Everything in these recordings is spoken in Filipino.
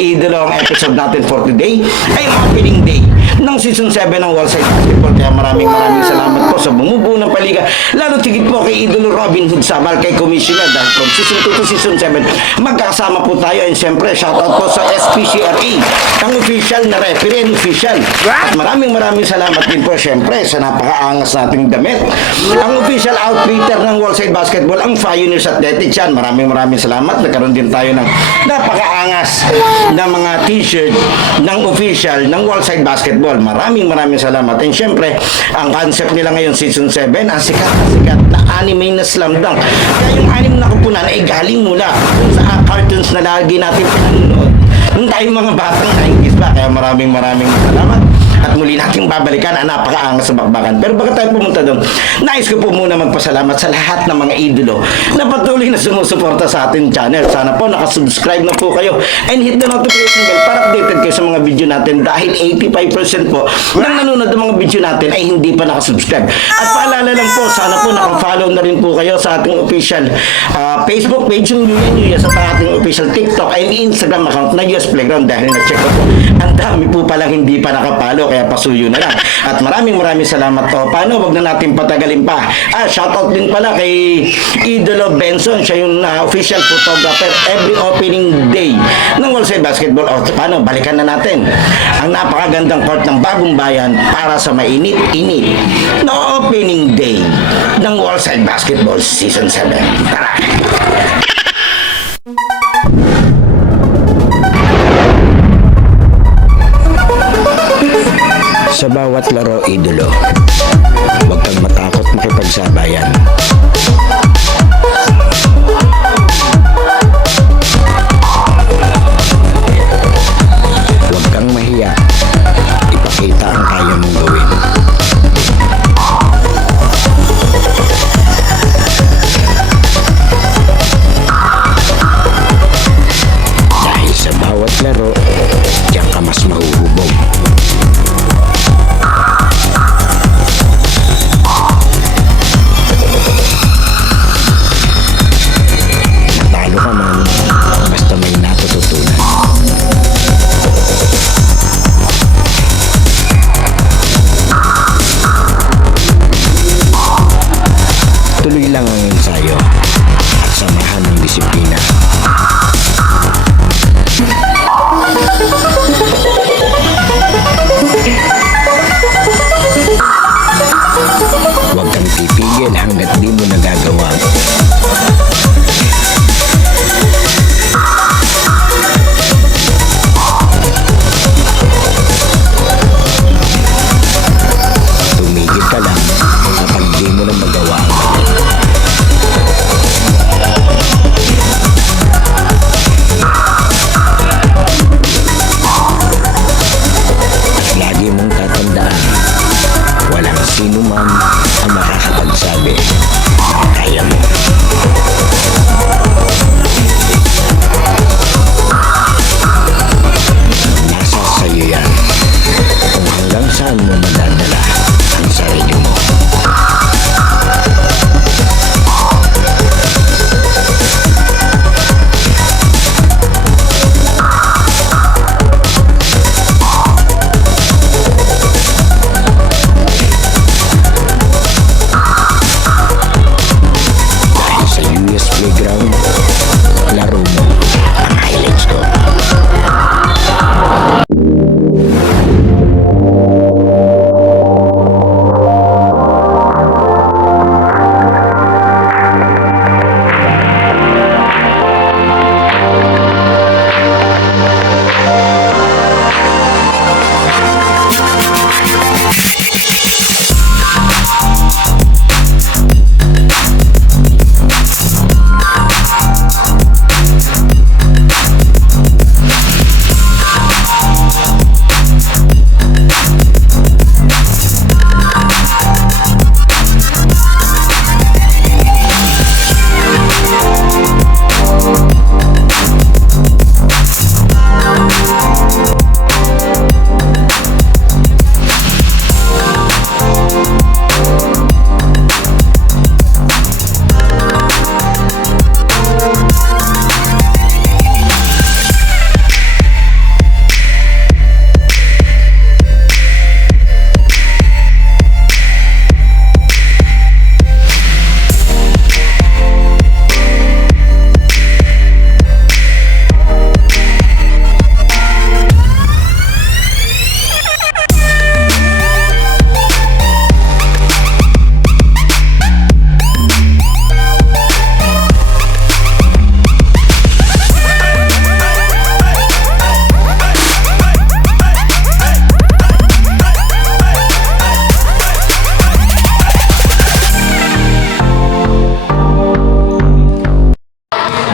idolo, ang episode natin for today ay opening day ng season 7 ng Wallside Basketball. Kaya maraming salamat po sa bumubuo ng paliga. Lalo tigit po kay idolo Robin Hood Sabal, kay Commissioner, dahil from season 2 to season 7 magkakasama po tayo. And syempre shoutout po sa SPCRA, ang official na referee and official. At maraming salamat din po syempre sa napakaangas nating damit, ang official outfitter ng Wallside Basketball, ang Pioneers Athletics yan. Maraming salamat. Nagkaroon din tayo ng napakaangas na mga t-shirt ng official ng Wallside Basketball. Maraming salamat. And syempre, ang concept nila ngayon season 7, ang sikat na anime na slam dunk. Kaya yung anime na kupunan ay galing mula sa cartoons na lagi natin pinanonood nung tayong mga batang 90s ba. Kaya maraming salamat. At muli nating babalikan ang napakaangas sa bakbakan. Pero bago tayo pumunta doon, nais ko po muna magpasalamat sa lahat ng mga idolo na patuloy na sumusuporta sa ating channel. Sana po nakasubscribe na po kayo and hit the notification bell para updated kayo sa mga video natin, dahil 85% po ng nanonood ng mga video natin ay hindi pa nakasubscribe. At paalala lang po, sana po nakafollow na rin po kayo sa ating official Facebook page yung New Year, sa ating official TikTok and Instagram account na US Playground, dahil na-check ko po, ang dami po palang hindi pa nakapalo, kaya pasuyo na lang. At maraming salamat to. Paano, wag na natin patagalin pa. Shoutout din pala kay Idolo Benson, siya yung official photographer every opening day ng Wallside Basketball. O paano, balikan na natin ang napakagandang court ng Bagong Bayan para sa mainit-init na opening day ng Wallside Basketball Season 7. Tara! Sa bawat laro, idolo, huwag kang matakot makipagsabayan. Huwag kang mahiya. Ipakita ang kaya mong gawin. Dahil sa bawat laro, diyan ka mas mahuhubog.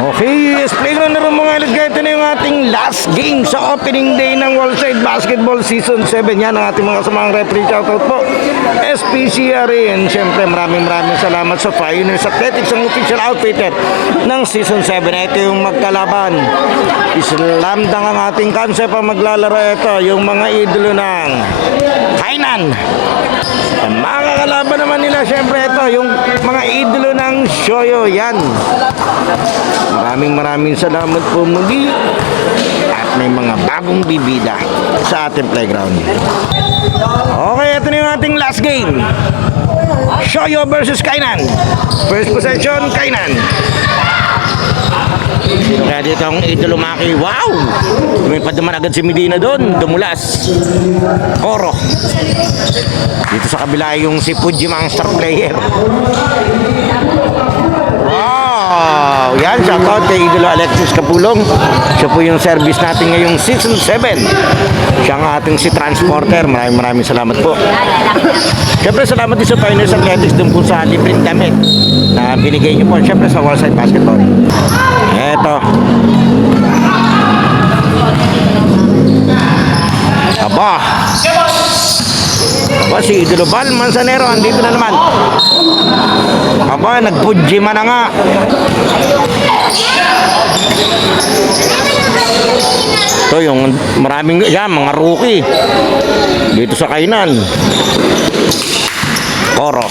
Okay, yes, playground na rin mga ilag. Ito na yung ating last game sa opening day ng Worldside Basketball Season 7. Yan ang ating mga kasamang referee. Shoutout po SPCRA. And syempre maraming salamat sa Pioneers Athletics, ang official outfitter ng Season 7. Ito yung magkalaban. Islam dang ang ating concept ang maglalaro. Ito yung mga idolo ng Kainan. Ang mga kalaban naman nila, syempre ito yung mga idolo ng Shoyo. Yan. Maraming salamat po muli. At may mga bagong bibida sa ating playground. Okay, ito na yung ating last game. Shoyo versus Kainan. First possession, Kainan. Kaya dito ang idolo Maki. Wow! Lumipad naman agad si Medina doon. Dumulas. Oro. Dito sa kabila yung si Fuji, ang star player. Wow! Yan, shoutout kay idolo Alexis Capulong. Siya po yung service natin ngayong Season 7. Siya ang ating si Transporter. Maraming salamat po. Siyempre salamat din sa Pioneers Athletics dun po sa libreng damit na binigay niyo po siyempre sa Worldside Basketball. Eto. Aba. Aba, si Idolo Val Manzanero andito na naman. Aba, nagpudjima na nga. Ito yung maraming yan, mga rookie dito sa Kainan. Oro.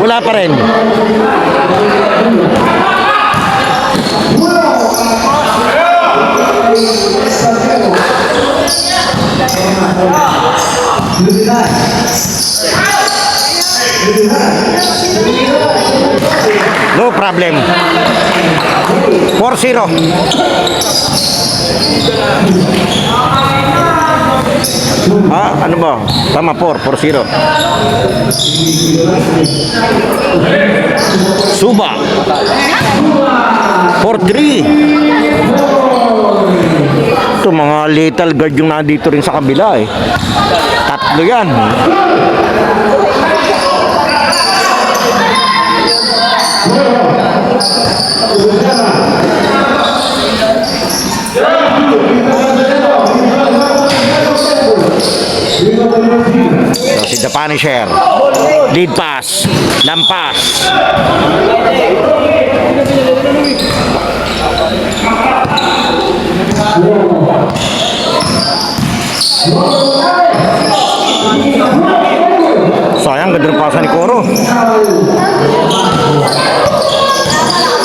Wala pa rin. No problem. 4-0. Ano ba? Tama, 4-0. Suba 4-3. Ito mga lethal guard yung nandito rin sa kabila eh. Tatlo yan. So, si The Punisher, lead pass, lampas. Sayang, ganda ng pasa ni Koro.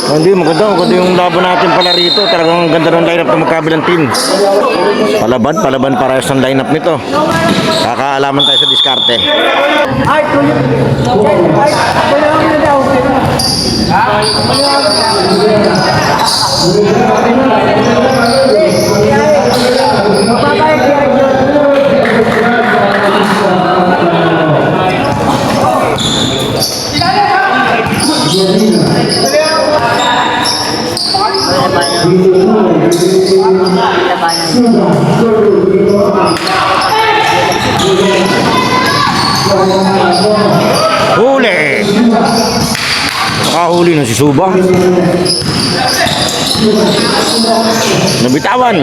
Hindi, maganda yung laban natin pala rito. Talagang ganda ng lineup ng magkabilang team. Palaban parehas ng lineup nito. Kakaalaman tayo sa diskarte. Huli! Nakahuli na si Suba. Nabitawan.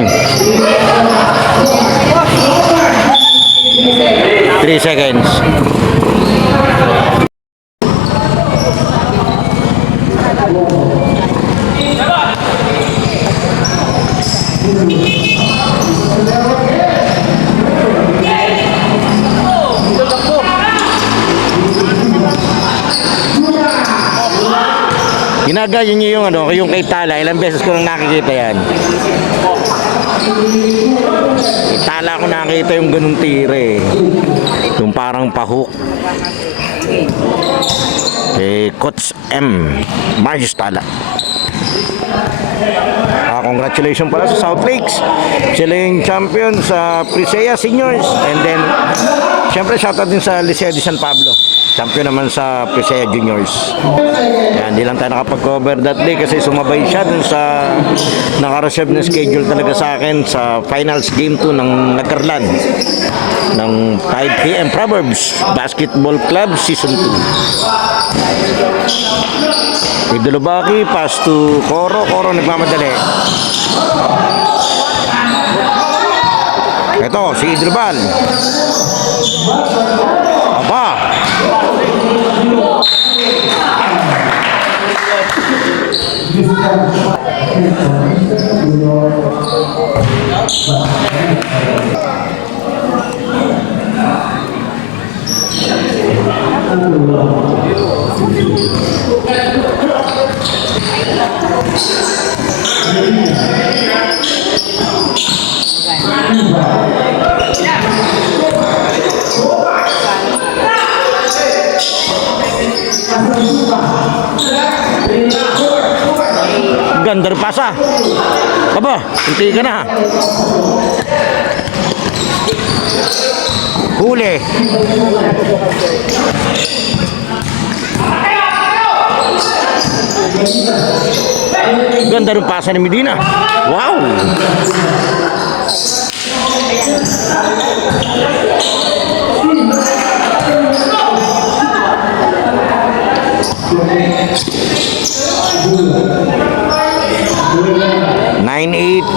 3 seconds. Ginagayon niyo yung kay Tala. Ilang beses ko nang nakikita yan. Kay Tala ko nakita yung ganung tire. Yung parang pahook. Coach M. Marjus Tala. Congratulations pala sa South Lakes. Sila yung champion sa Presea Seniors. And then, syempre shoutout din sa Liceo de San Pablo. Champion naman sa Presea Juniors. Yan, hindi lang tayo nakapag cover that day kasi sumabay siya dun sa naka-reserve na schedule talaga sa akin sa finals game 2 ng Nagkarlan ng 5 p.m. Proverbs Basketball Club Season 2. Idolo Baki, pass to Coro nagmamadali. Ito, si Idribal. Aba. Ganda rin pasa. Aba, hindi ka na. Huli. Ganda rin pasa ni Medina. Wow.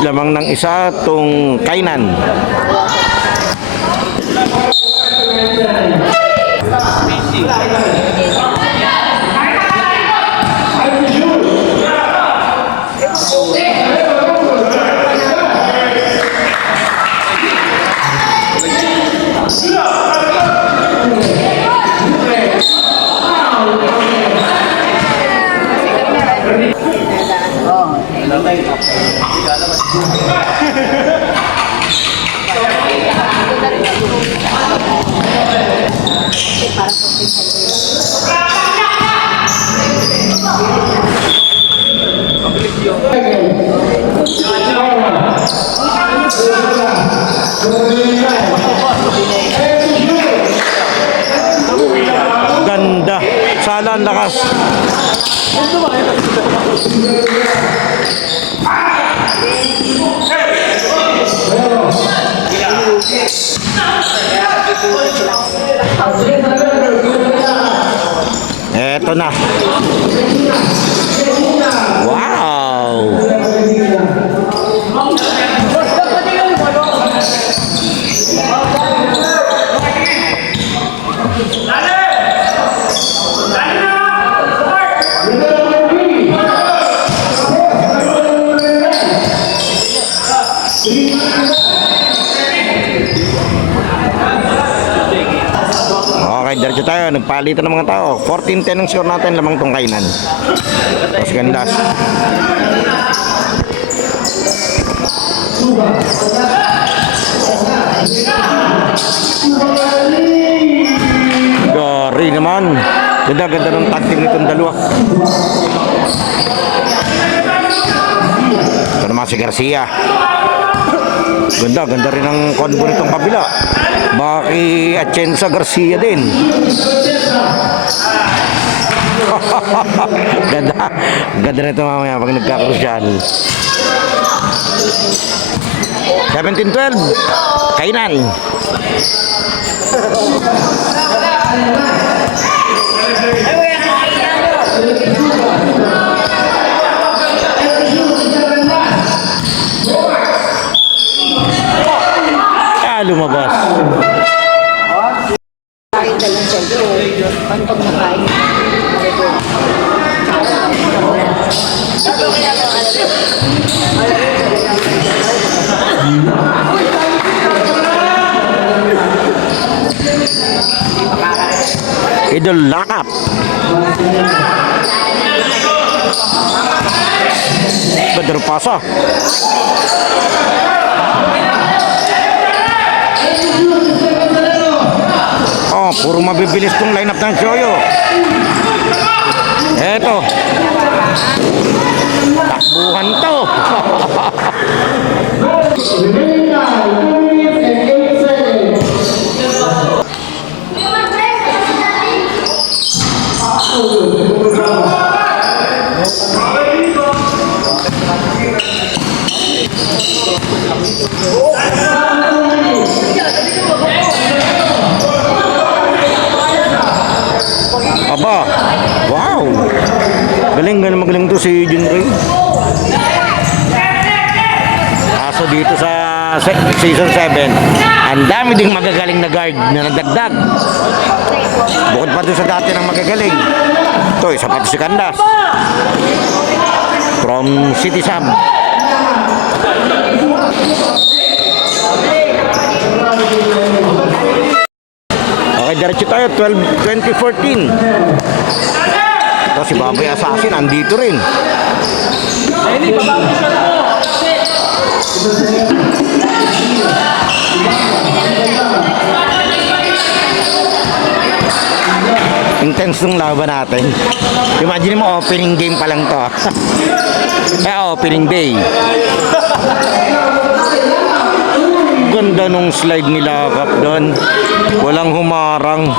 Lamang ng isa tong Kainan. Ganda. Sala ang lakas. Eto na. Wow. Okay, diretso tayo. Nagpalitan ng mga tao. 14-10 ang score natin. Lamang tong Kainan. Tapos gandas. Gari naman. Ganda-ganda ng tactic nitong dalawa. Ito naman si Garcia. Ganda rin ang combo nitong kabila. Baki Atienza Garcia din. Ganda nito mamaya pag nagkakrusyal. 17-12 Kainan. Lumabas. Idol lakap. Bener pasa. Oh, puro mabibilis tong lineup ng Choyo. Eto. Takbuhan to. Aba, wow. Galing, magaling to si Junrey. Kaso dito sa season 7, ang dami ding magagaling na guard na nadagdag. Bukod pa doon sa dati ng magagaling. Ito, isa pa si Candas. From City Sam. Okay, diretso tayo. 2014. Ito si Baboy Assassin, andito rin. Intense nung laban natin. Imagine mo, opening game pa lang to. Opening day. Ganda nung slide nila Kap doon. Walang humarang.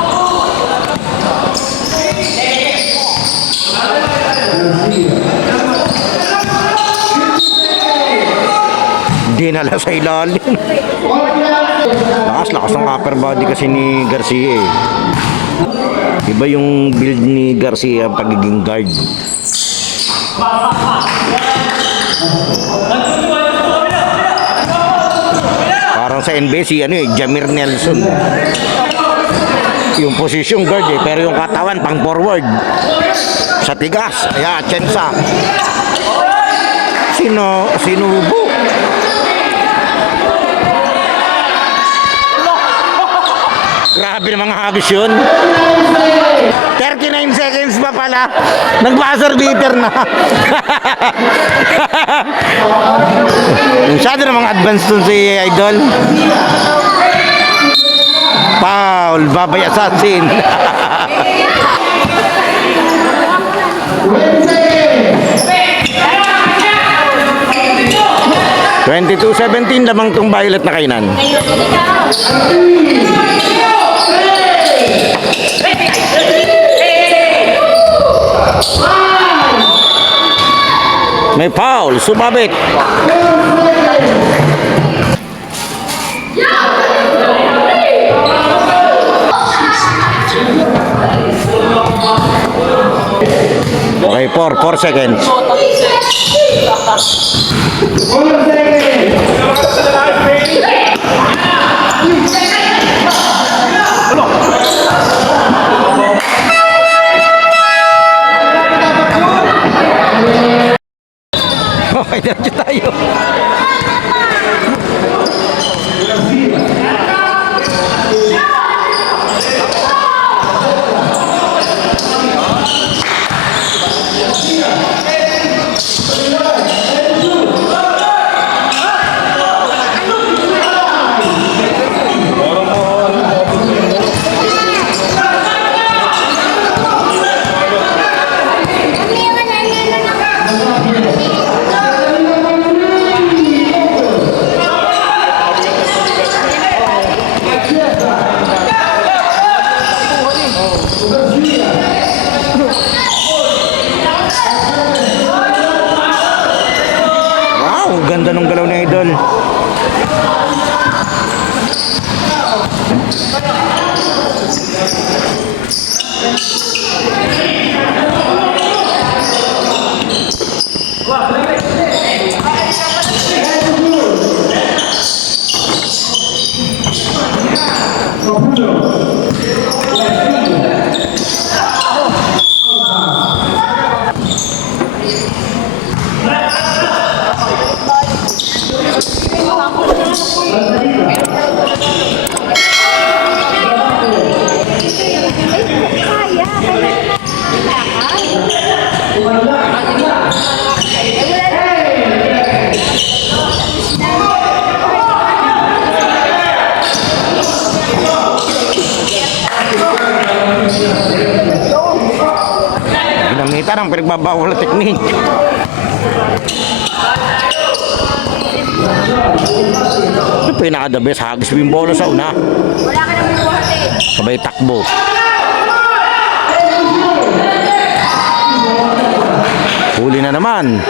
Dinala sa ilalim. Lakas ng upper body kasi ni Garcia eh. Iba yung build ni Garcia pagiging guard. Parang sa NBA si Jamir Nelson. Yung position guard eh, pero yung katawan pang forward. Sa tigas, Chensa. Sinubo. Grabe na mga hagis yun. 39 seconds pa pala. Nag-buzzer beater na. Masyado na mga advance dun si Idol. Foul. Baboy Assassin. 22-17 lamang tong violet na kainan. May foul, sumabit. Okay, 4 seconds. Okay, diretso tayo. Ganda nung galaw na Idol. Ginamitan ang pinagbabawal na teknik. Ito pinaka-the best, hagis mo yung bola sa una. Wala ka nang buwate. Sabay takbo. Huli na naman.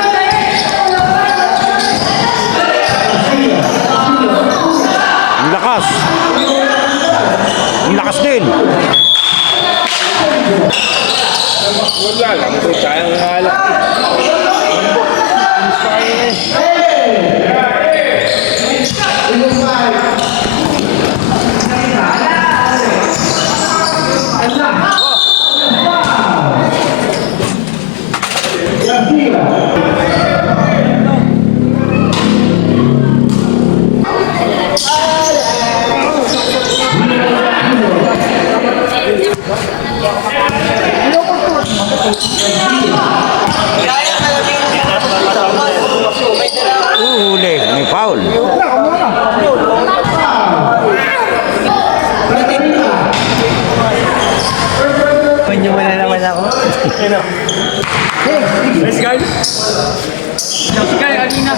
Nice guys. Si Kai Alina.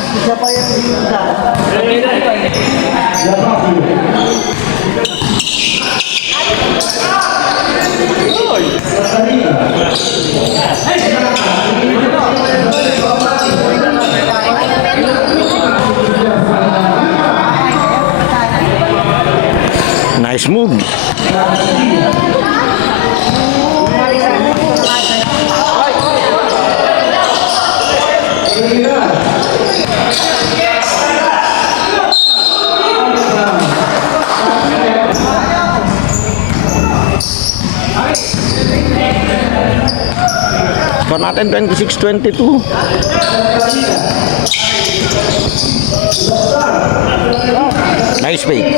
Nice move. Score natin 26-22. Nice fake.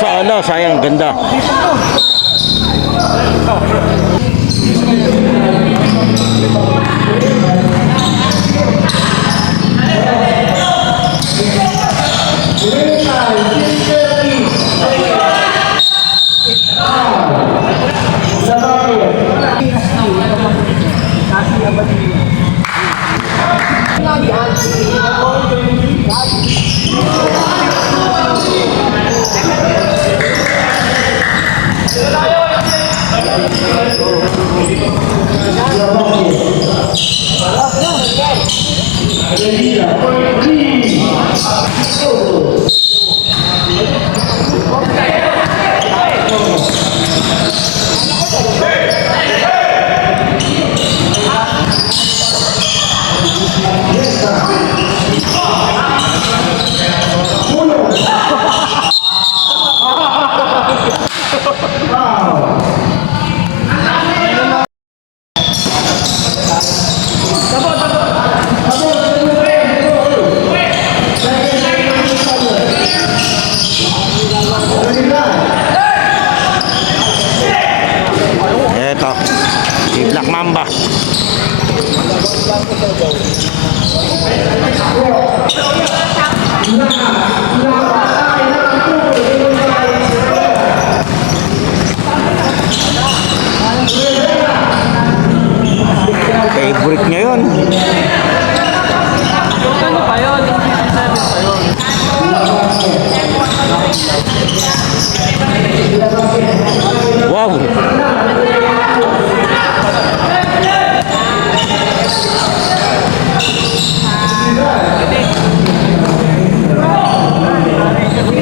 Sana, sayang, ganda. Eto, si Black Mamba. Favorite niya yun. Ano pa yun? 27 pa yun. Wow.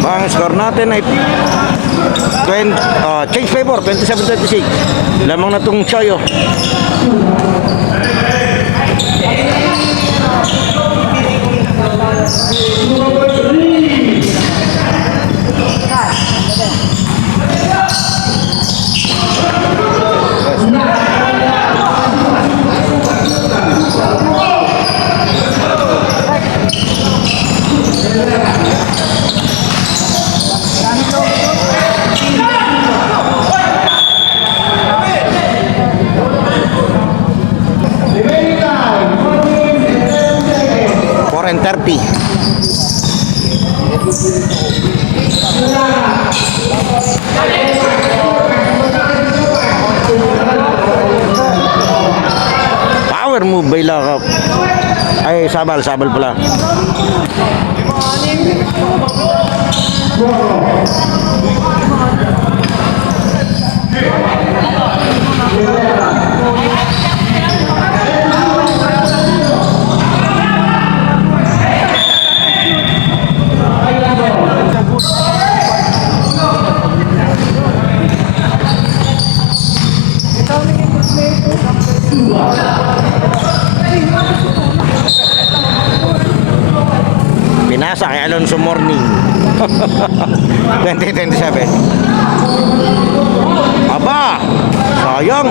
Ang score natin ay 20, change favor 27-26. Lamang na itong Choyo. And 30. Power move by Lakap. Ay, sabal pala. Pinasa kay Alonso Morning. 2027. Aba, sayang.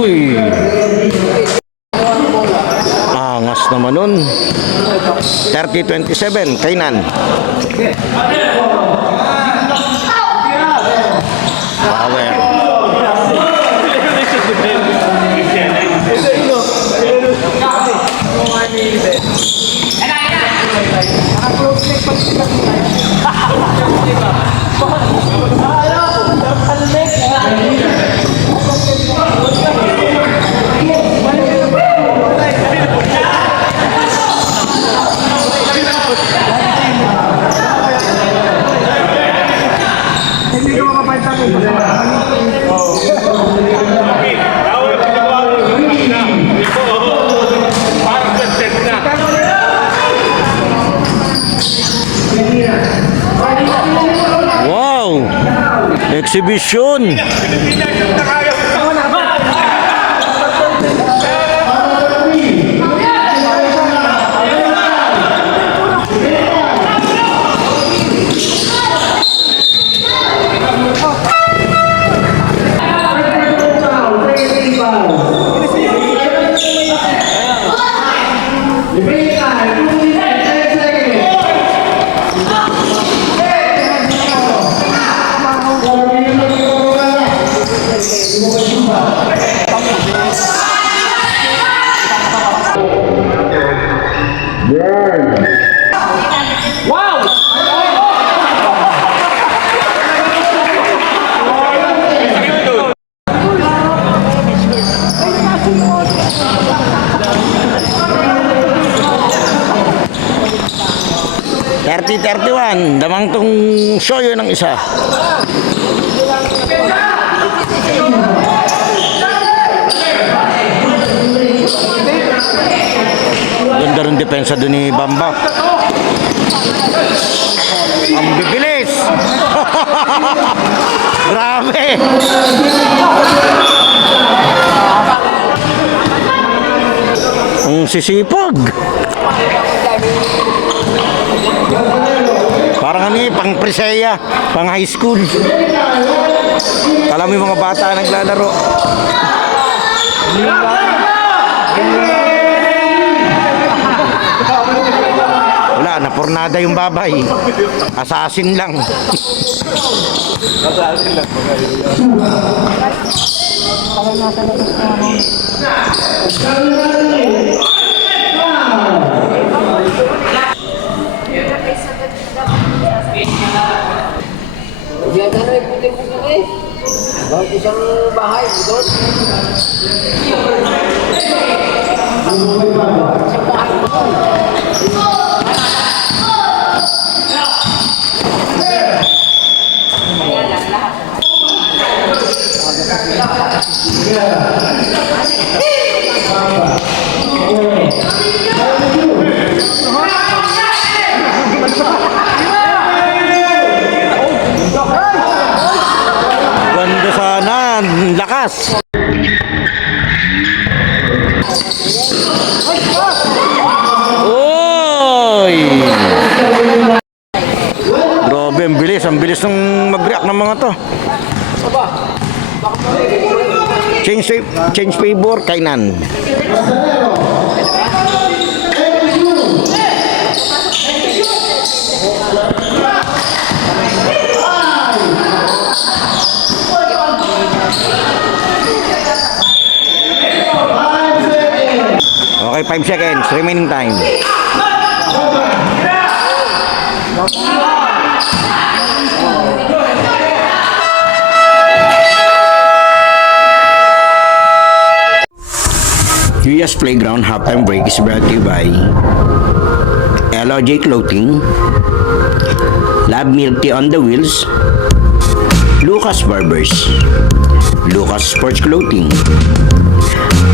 Uy. 30-27, Kainan. Power. Wow! Exhibition! (30-31), damang tong shoyo ng isa. Ganda rin depensa doon ni Bamba. Ang bibilis! Grabe! Ang sisipag! Parang ano eh, pang preseya, pang high school. Alam mo yung mga bata naglalaro. Wala, napurnada yung babay. Assassin lang. Diyan na rin puting-puting eh. Bago isang bahay, doon. Isang bahay doon. Ganda sana, lakas. Oy! Grabe, ang bilis ng mag-react ng mga to. Change favor, Kainan. Okay, 5 seconds, remaining time. US Playground halftime break is brought to you by LOJ Clothing, Lab Milk Tea on the Wheels, Lucas Barbers, Lucas Sports Clothing,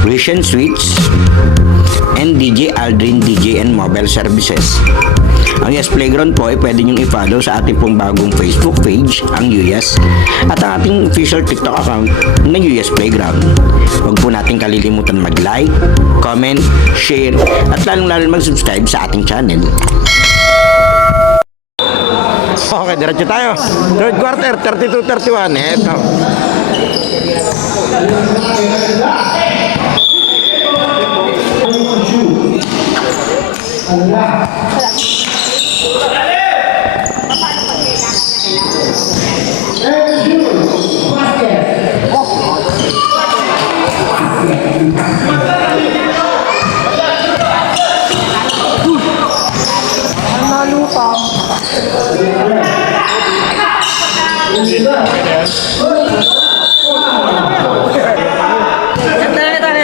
Christian Sweets, and DJ Aldrin DJ and Mobile Services. Ang US Playground po ay pwede niyong i-follow sa ating pong bagong Facebook page, ang US, at ang ating official TikTok account ng US Playground. Huwag po natin kalilimutan mag-like, comment, share, at lalong-lalo mag-subscribe sa ating channel. Okay, diretso tayo. Third quarter, 32-31. Eto.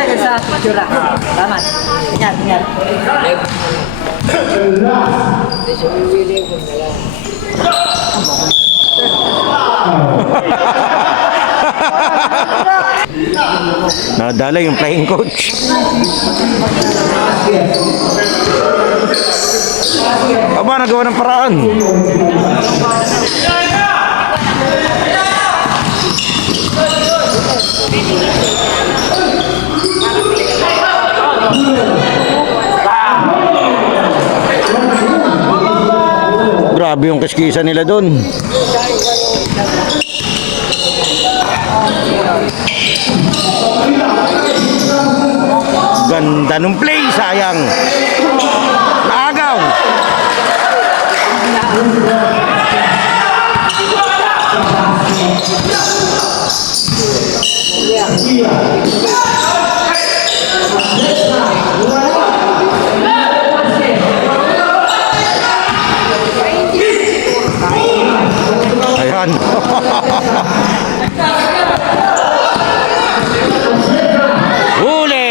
Ito sa picture. Tama. Ingat, ingat. Hindi siya pipili ko na lang. Nadala yung playing coach. Aba, nagawa ng paraan. Grabe yung kiskisa nila doon. Ganda nung play, sayang. Naagaw. Ayan. Huli!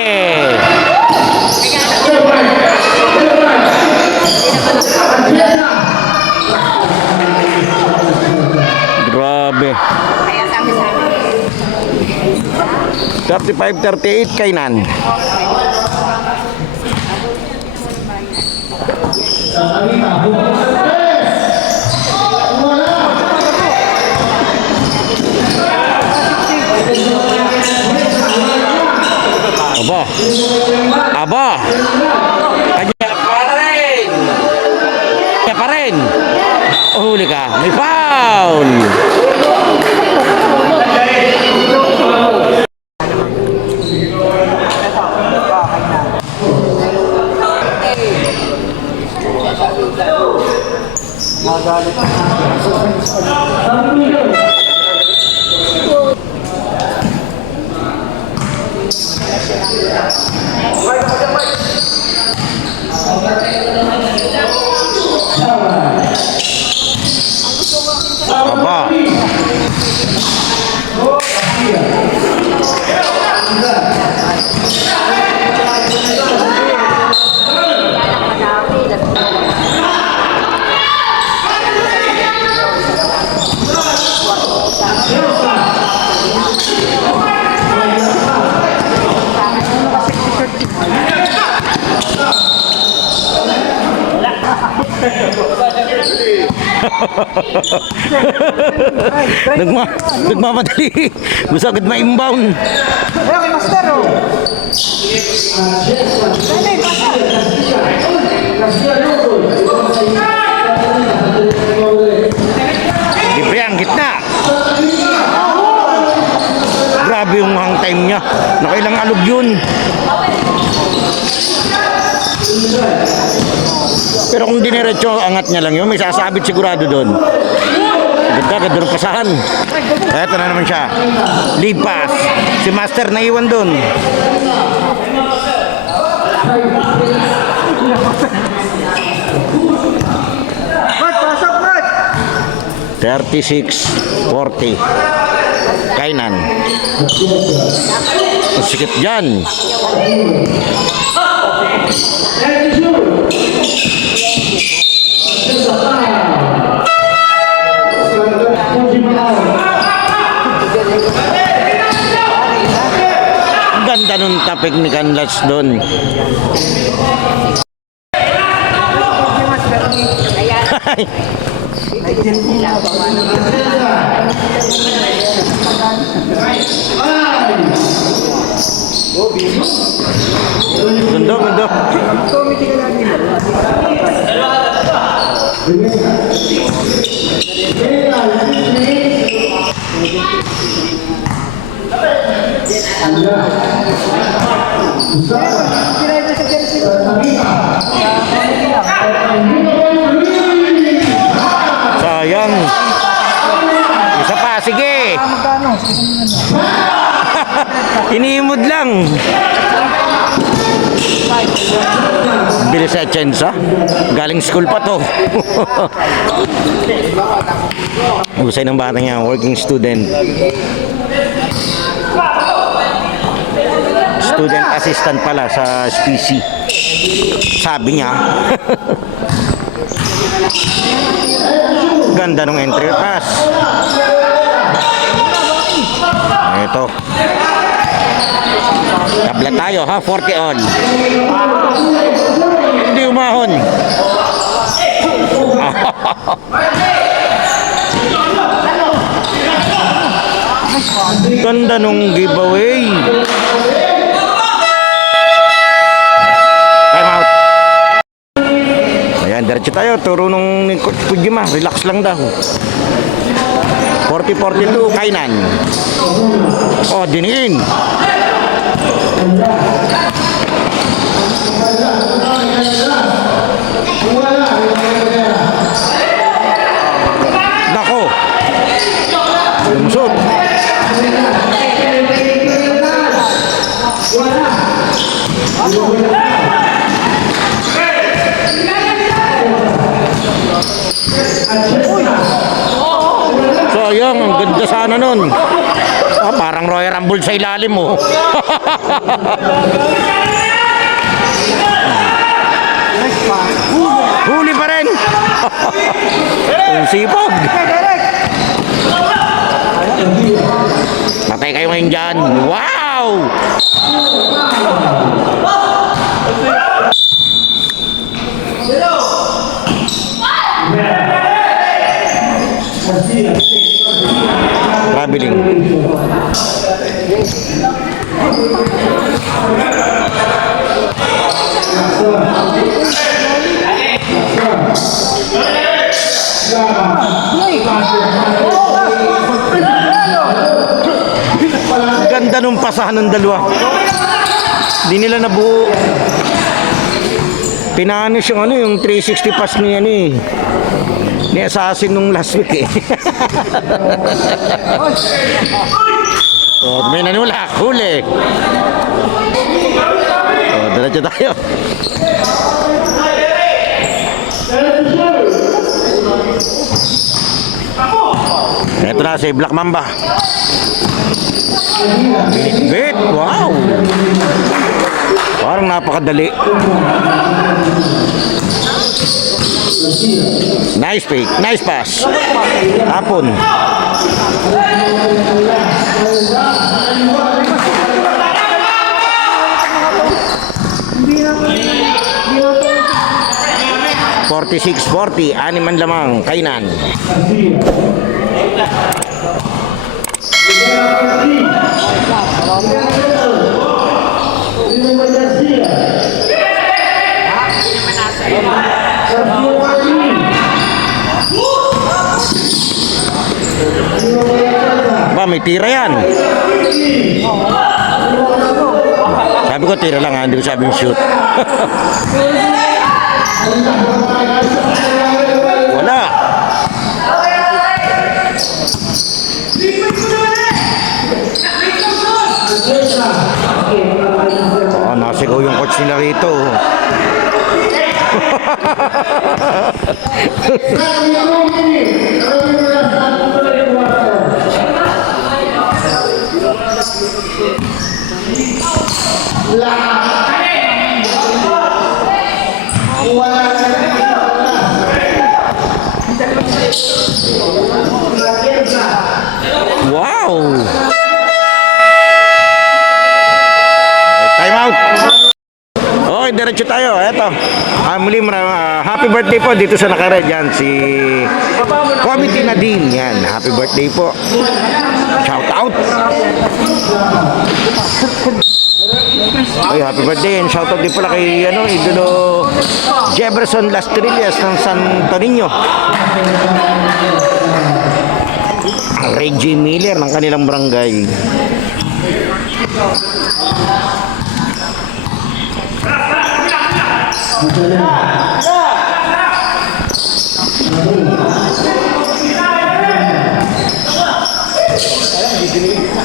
Grabe. 35-38 Kainan. Aba. Aba. Kanya pa rin. Kanya pa rin. Huli ka. May foul. Aba. Nagmamadali. Gusto agad ma-inbound. Okay, master. Oh. Libre ang gitna. Grabe yung hang time niya. Nakailang alog yun. Pero kung diniretso angat niya lang yun, may sasabit sigurado doon. Ganda ng pasahan. Eto na naman siya. Lead pass. Si Master naiwan doon. Mat, pasok, Mat. 36-40. Kainan. Sikip dyan. Ganda nung tapik ni Canlas doon. Ganda, ganda. Sayang. Isa pa, sige. Iniimod lang. Bilis sa Chensa. Galing school pa to. Husay ng bata niya, working student. Student assistant pala sa SPC. Sabi niya. Ganda ng entry pass. Ito. Tabla tayo ha, 40 on. Hindi umahon. Ganda nung giveaway. Time out. Ayan, diretso tayo. Turo nung ni Coach Kujima. Relax lang daw. 40-42, Kainan. Oh, dinin. Nako. Lumusot. Sayang, ang ganda sana nun. Ah, parang Royal Rumble sa ilalim mo. Huli pa rin. Ang sipag. Patay kayo ngayon dyan. Wow! Traveling. Ganda nung pasahan ng dalawa. Di nila nabuo. Pinanis yung ano, yung 360 pass ni ano eh. Ni Assassin nung last week eh. Oh, may nanulak, huli. Oh, diretso tayo. Ito na si Black Mamba. Bit, wow. Parang napakadali. Nice pick, nice pass. Hapon. $46-40, animan lamang, Kainan. Ba, may tira yan. Sabi ko tira lang ha, hindi ko sabing shoot. Wala. Oh, nasigaw yung coach nila rito. Wow! Time out! Okay, diretso tayo. Eto. Muli, happy birthday po dito sa Nakared. Yan, si Committee Nadine. Yan, happy birthday po. Shout out! Ay, happy birthday and shout out din pala kay idolo Jefferson Las Trillas ng Santo Niño. Reggie Miller ng kanilang barangay.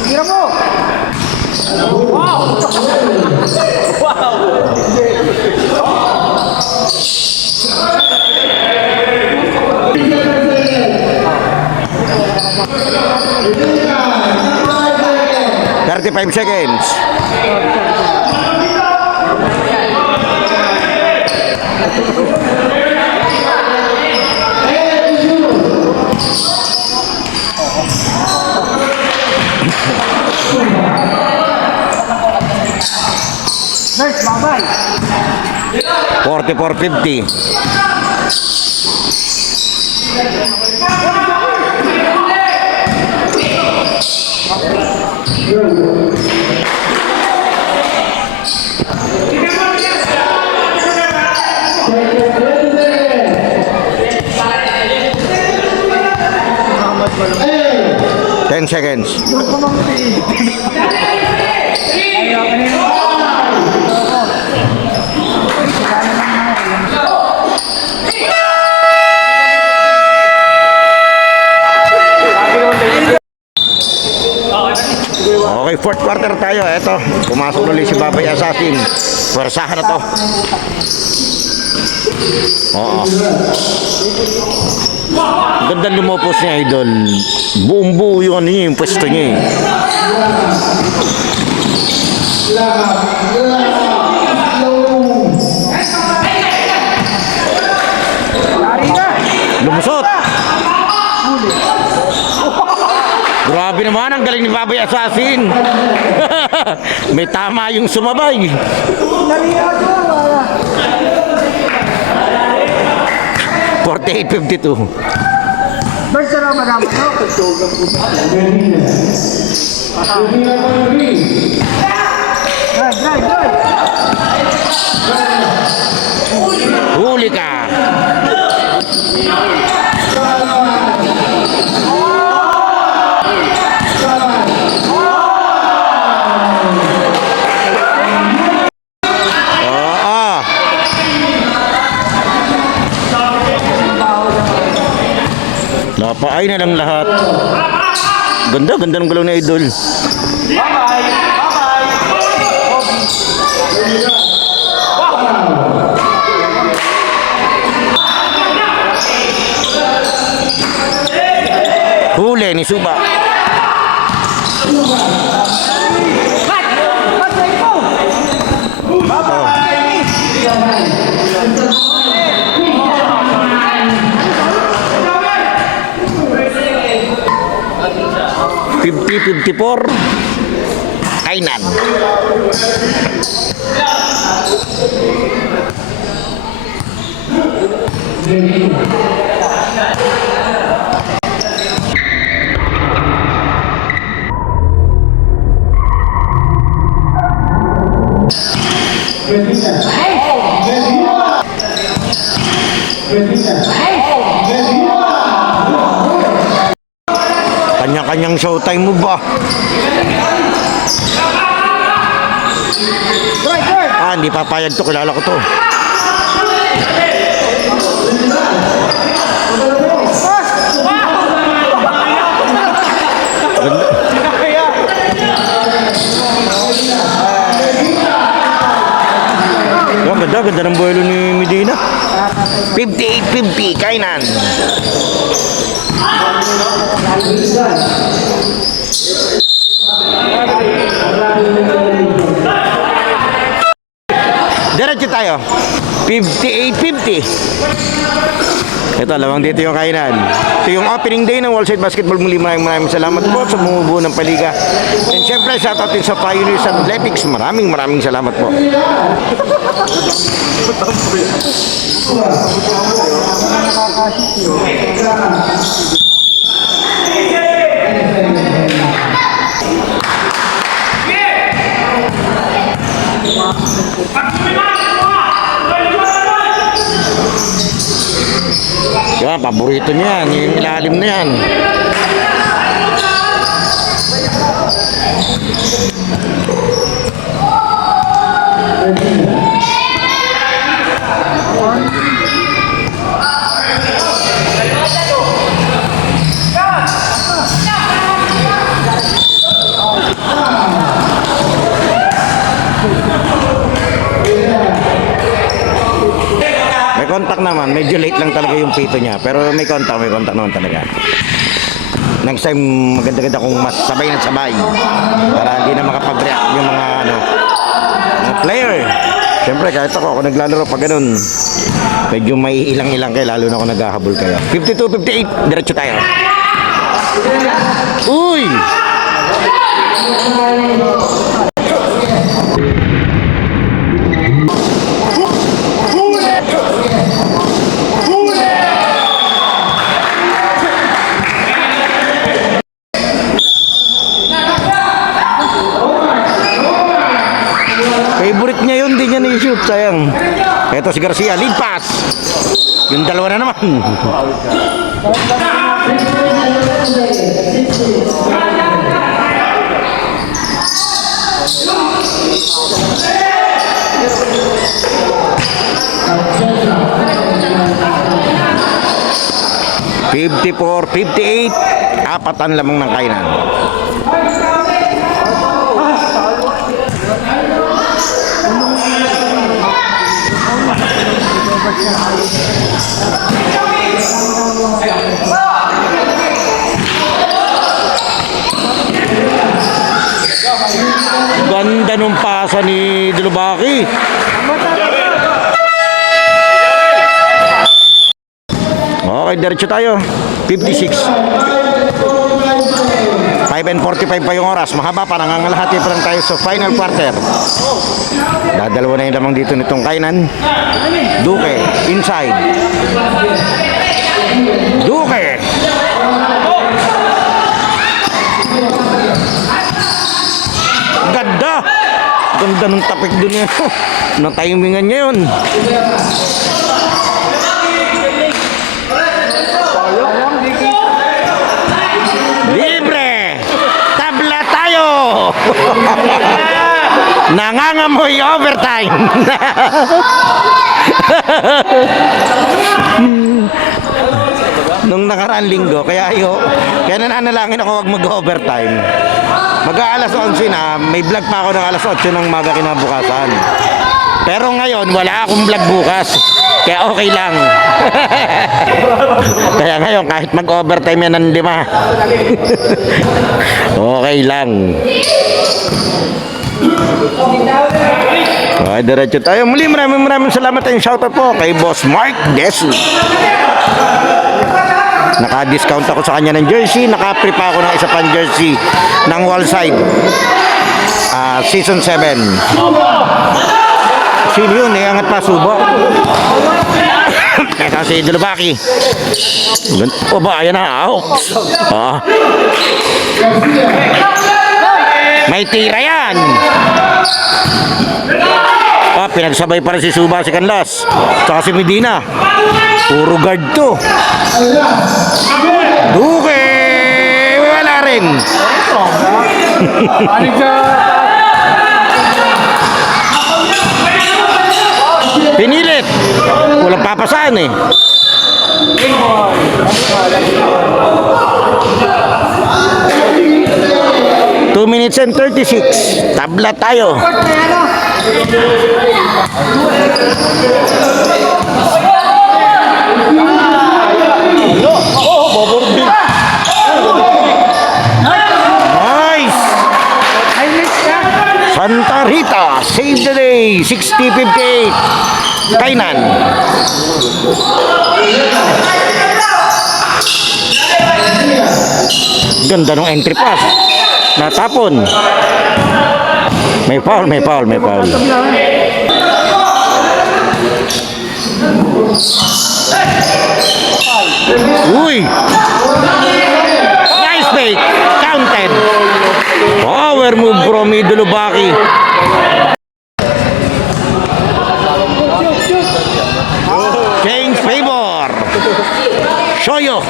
Tira mo! Wow! 35 seconds. Nurse, babay. 44-50. Ten seconds. Okay, fourth quarter tayo. Eto, pumasok ulit si Babay Assassin. Pwersahan na to. Oo. Ganda lumopos niya, idol. Buong buo yung ano niya, yung pwesto niya eh. Lumusot. Grabe naman, ang galing ni Babay Assassin. May tama yung sumabay. 48-52. Nurse, ano, madam? Drive. Huli ka. Oo. Napaay na lang lahat. Ganda ng galaw na idol. Huli ni Suba. Oh. 50-54 Kainan. Kanya-kanyang showtime mo ba? Hindi papayag to, kilala ko to. Ganda ng buwelo ni Medina. 58-50 Kainan. Diretso tayo. 58-50. Ito, lawang dito yung Kainan. Ito yung opening day ng Wallside Basketball. Muli maraming salamat po sa bumubuo ng paliga. And syempre, shoutout din sa Pioneers Athletics. Maraming salamat po. Yan, paborito niya yan, yung ilalim na yan. May contact naman, medyo late lang talaga yung pito niya. Pero may contact naman talaga. Next time, maganda-ganda kung mas sabay na sabay. Para hindi na makapag-react yung mga mga player. Siyempre, kahit ako naglalaro pa ganun. Medyo may ilang-ilang kayo, lalo na ako naghahabol kayo. 52-58, diretso tayo. Uy! Favorite niya yun, di niya ni-shoot, sayang. Eto si Garcia, lead pass. Yung dalawa na naman. (54-58), apatan lamang ng kainan. Ganda nung pasa ni Dulubaki. Okay, diretso tayo. 56. 5:45 pa yung oras. Mahaba pa, nangangalahati pa lang tayo sa final quarter. Dadalawa na yung lamang dito nitong kainan. Duque, inside. Duque. Ganda. Ganda ng tapik dun yan. Na-timingan niya yun. Libre. Tabla tayo. Nangangamoy overtime. Nung nakaraang linggo, kaya nananalangin ako wag mag-overtime. Mag-aalas 11 na, may vlog pa ako ng alas 8 ng maga kinabukasan. Pero ngayon, wala akong vlog bukas. Kaya okay lang. Kaya ngayon, kahit mag-overtime yan ng 5. Okay lang. Okay, diretso tayo. Muli, maraming salamat and shoutout po kay Boss Mark Desi. Naka-discount ako sa kanya ng jersey. Naka-free pa ako ng isa pang jersey ng Wallside. Season 7. Sino yun? Iangat pa, subo. Ito si Dulubaki. O ba, ayan na. May tira yan. Pinagsabay pa rin si Suba, si Canlas. Tsaka si Medina. Puro guard to. Duque. Wala rin. Pinilit. Walang papasaan eh. Two minutes and 36. Tabla tayo. Nice. Santa Rita, save the day. 60-58. Kainan. Ganda ng entry pass. Natapon. May foul. Uy! Nice fake. Counted. Power move from Dulubaki. Change favor. Shoyo.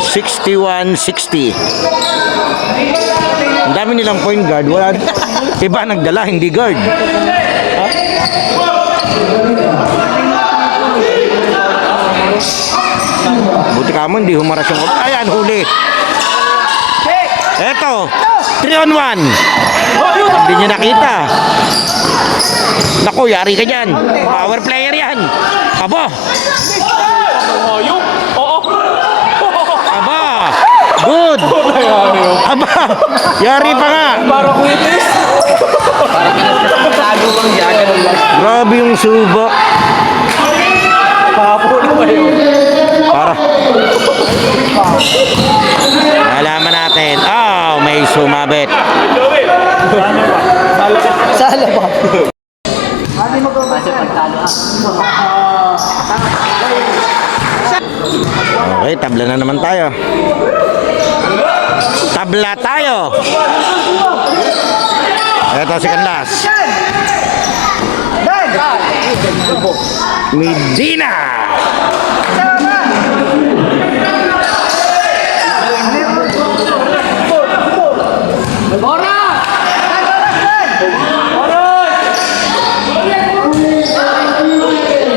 61-60. Ang dami nilang point guard. Wala, iba nagdala, hindi guard. Buti ka mo, hindi humaras yung... Ayan, huli. Eto, 3-on-1. Hindi niya nakita. Naku, yari ka dyan. Power player yan. Abo. Yari pa nga. Para kuitis. Tago bang dyan? Ganun lang. Grabe yung suba. Papo na ba yun? Para. Alaman natin. Oh, may sumabit. Sala ba? Okay, tabla na naman tayo. Tabla tayo. Ito si Canlas. Medina.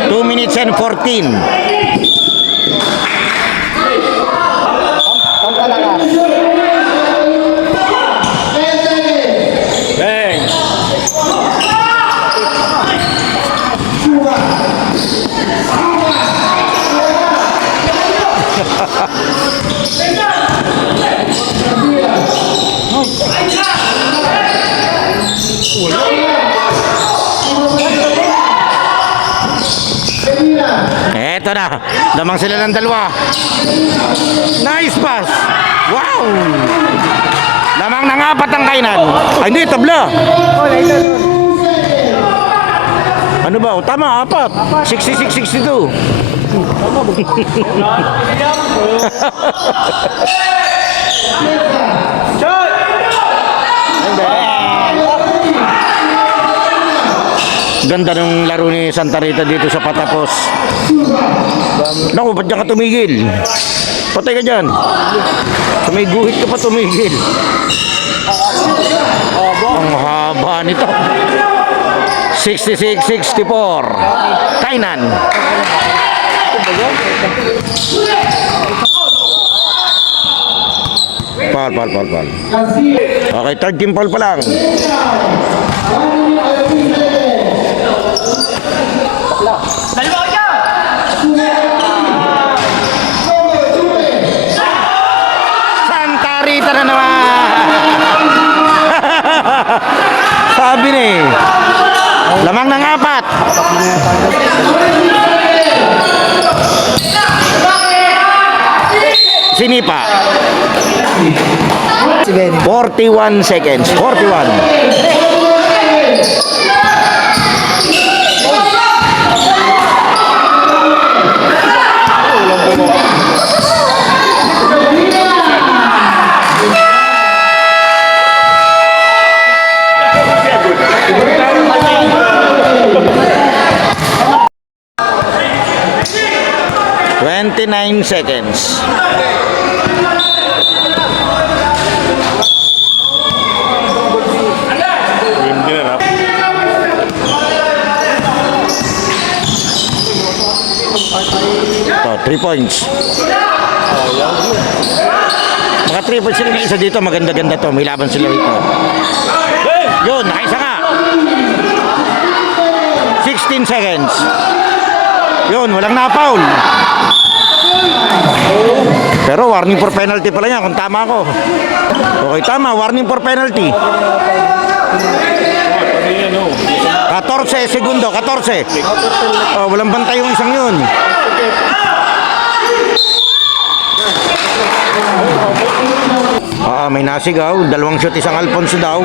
Two minutes and 14. Bang! Eto na, damang sila ng dalawa. Nice pass. Wow. Lamang ng apat ang kainan. Ay hindi, tabla. Ano ba? O, tama, apat. 66-62. Ganda ng laro ni Santa Rita dito sa patapos. Naku, ba't diyan ka tumigil? Patay ka dyan. Sa may guhit ka pa tumigil. Ang haba nito. 66-64. Kainan. Pal. Okay, third team foul pa lang. Santa Rita na naman. Sabi na eh. Lamang ng apat. Sinipa. 41 seconds. 41. Nine seconds. Ito, 3 points. Mga 3 points sila ng isa dito. Maganda-ganda to. May laban sila rito. Yun, nakaisa nga. 16 seconds. Yun, walang na-foul. Pero warning for penalty pala yan kung tama ako. Okay, tama. Warning for penalty. 14 segundo. 14. Oh, walang bantay yung isang yun. May nasigaw. 2 shot, isang Alfonso daw.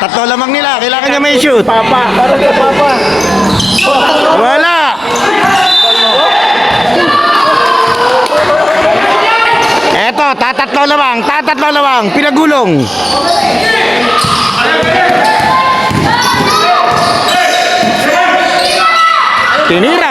Tatlo lamang nila. Kailangan niya may shoot. Papa. Parang kay Papa. Wala. Eto, tatatlo lamang. Pinagulong. Tinira.